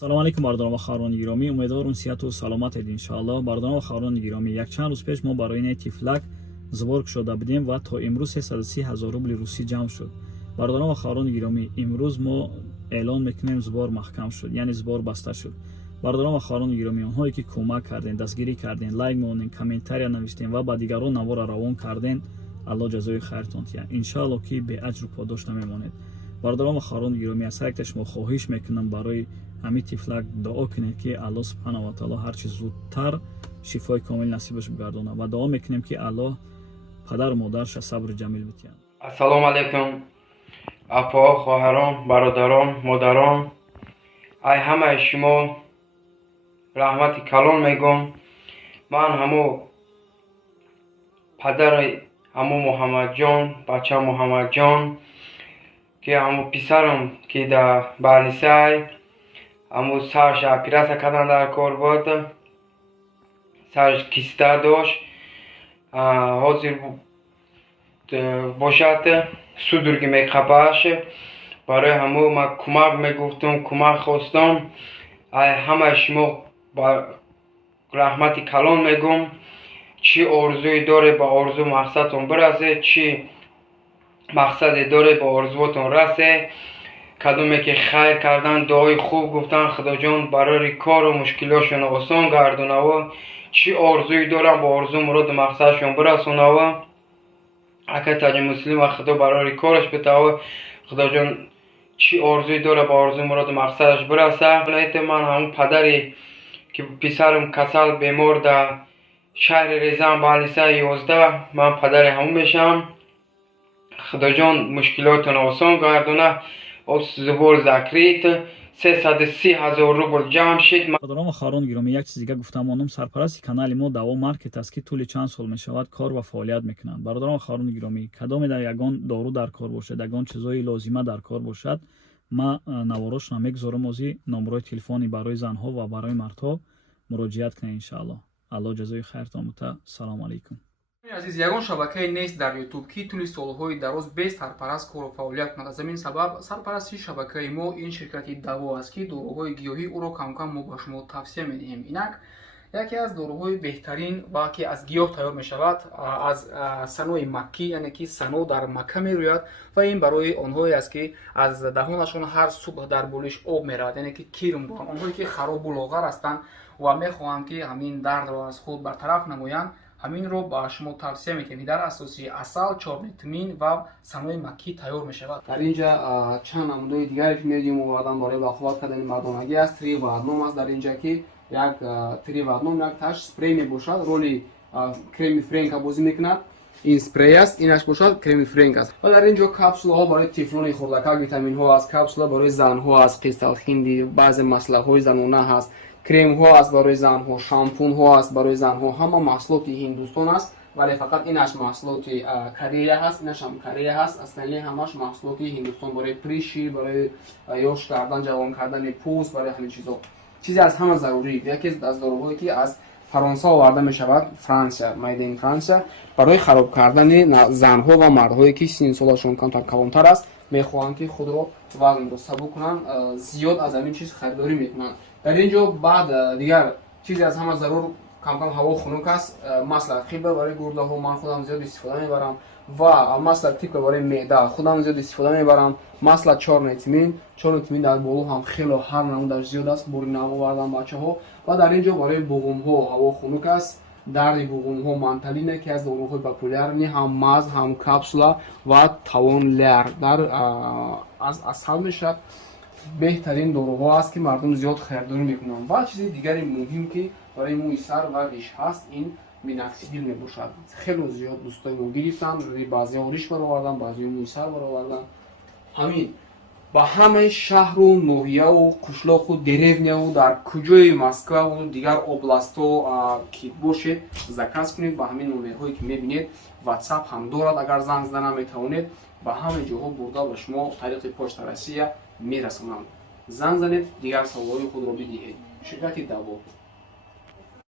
салом алейкум бардорон ва хаҳрони гиромӣ, умедворам сиҳату саломатед иншоалло. Бардорон ва хаҳрони гиромӣ, якчанд рӯз пеш мо барои ини тифлак збор кушода будем ва то имрӯз 330 000 рубли русӣ ҷамъ шуд. Бардорон ва хаҳрони гиромӣ, имрӯз мо эълон мекунем збор маҳкам шуд, яъне збор баста шуд. Бардорон ва хаҳрони гиромӣ, онҳое ки кӯмак карден, дастгирӣ карден, лайк монен, комментария навиштен ва ба дигарон навора равон карден, алло ҷазои хайртон диҳад. Иншоалло ки беаҷру подош намемонед. Бардорон ва хаҳрони гиромӣ, аз ҳар якта шумо хоҳиш мекунам барои ҳамин тифлак дуо кунед ки алло субҳанаҳу ва таоло ҳарчи зудтар шифои комил насибаш бигардонад ва дуо мекунем ки алло падару модараша сабри ҷамил битиҳад. ассалому алайкум апо, хоҳарон, бародарон, модарон, ай ҳамаи шумо раҳмати калон мегӯм. ман ҳамо падари ҳамо муҳаммадҷон, бача муҳаммадҷон ки ҳамо писарам ки дар баънисай ҳамо сараш операция кардан дар кор буд, сараш киста дошт, ҳозир бошад судорги меқабаш. барои ҳамо ман кӯмак мегуфтам, кӯмак хостам. ай ҳамаи шумо ба раҳмати калон мегӯм. чӣ орзуе доре ба орзу мақсадтон бирасе, чӣ мақсаде доре ба орзуотон расе. кадоме ки хайр кардан, дуои хуб гуфтан, худоҷон барори кору мушкилошон осон гардонава. чӣ орзуе дорам ба орзу муроду мақсадшон бирасонава. акай таҷи муслим ва худо барори кораш битава. худоҷон чӣ орзуе доре ба орзу муроду мақсадаш бираса. ман ҳамон падари ки писарам касал бемор дар шаҳри резан баънисаи 11, ман падари ҳамон мешавам. худоҷон мушкилотон осон гардона. зубор закрит 330 000 рубл ҷамъ шид. бардорон ва хаҳрони гиромӣ, як чиз дига гуфта монам, сарпарасти канали мо даво маркет аст ки тӯли чанд сол мешавад кор ва фаъолият мекунад. бардорон ва хаҳрони гиромӣ, кадоме ягон дору дар кор бошад, ягон чизои лозима дар кор бошад, ма наворошона мегузорам ози номерои телефони барои занҳо ва барои мардҳо муроҷиат кунед иншоалло. алло ҷазои хайртон бута. салому алайкум. азиз, ягон шабакаи нест дар ютуб ки тӯли солҳои дароз бе сарпараст кору фаъолият кунад. аз ҳамин сабаб сарпарасти шабакаи мо ин ширкати даво аст ки доруҳои гиёҳӣ ӯро камкам мо ба шумо тавсия медиҳем. инак яке аз доруҳои беҳтарин ва ки аз гиёҳ тайёр мешавад, аз санои маккӣ, яъне ки сано дар макка мерӯяд ва ин барои онҳое аст ки аз даҳонашон ҳар субҳ дар болиш об меравад, яъне ки кирм доранд, онҳое ки харобу лоғар ҳастанд ва мехоҳанд ки ҳамин дардро аз худ бартараф намоянд. ҳаминро ба шумо тавсия мекунем ки дар асоси асал, чорнитмин ва санои маккӣ тайёр мешавад. дар инҷа чанд намудои дигаре ки медиҳем овардан барои баховат кардани мардонагӣ аст. Три ва одном аст дар инҷа ки як три ва одном як таш спрей мебошад, роли креми френка бозӣ мекунад. ин спрей аст, инаш бошад креми френк аст. ва дар инҷо капсулаҳо барои тифлони хурдакак витаминҳо аст, капсула барои занҳо аст, қисталхинди баъзе маслаҳҳои занона ҳаст, кремҳо аст барои занҳо, шампунҳо аст барои занҳо. ҳама маҳсулоти ҳиндустон аст, вале фақат инаш маҳсулоти Корея ҳаст, инашам Корея ҳаст. остальне ҳамаш маҳсулоти ҳиндустон барои приши, барои ёш кардан, ҷавон кардани пӯст, барои ҳамин чизо. чизе аз ҳама зарурӣ, яке аз доруҳое ки аз фаронса оварда мешавад, Франсия, made in Франсия, барои хароб кардани занҳо ва мардҳое ки синни солашон камтар калонтар аст, мехоҳанд ки худро вазнро сабук кунанд, зиёд аз ҳамин чиз харидорӣ мекунанд. дар ин ҷо баъд дигар чизе аз ҳама зарур, камкам ҳаво хунук аст, масла хиба барои гурдаҳо ман худам зиёд истифода мебарам ва масла типа барои меъда худам зиёд истифода мебарам. масла чорнитмин дар боло ҳам хело ҳар намудаш зиёд аст, бори нав овардан бачаҳо. ва дар ин ҷо барои буғумҳо ҳаво хунук аст, дарди буғумҳо манталина ки аз доруҳои популярни ҳам маз, ҳам капсула ва тавон лер дар аз асал мешавад. беҳтарин доруҳо аст ки мардум зиёд харидорӣ мекунанд. ва чизи дигари муҳим ки барои мӯи сар ва риш ҳаст, ин миноксидил мебошад. хело зиёд дӯстои мо гирифтанд, баъзеҳо риш бароварданд, баъзеҳо мӯи сар бароварданд. ҳамин ба ҳамаи шаҳру ноҳияу қишлоқу деревняу дар куҷои Москваву дигар областҳо ки бошед, заказ кунед ба ҳамин номерҳое ки мебинед. ватсап ҳам дорад, агар занг зада наметавонед, ба ҳамаи ҷоҳо бурда ба шумо тариқи почта Россия мерасонанд. занг занед, дигар саволҳои худро бидиҳед. ширкати даво.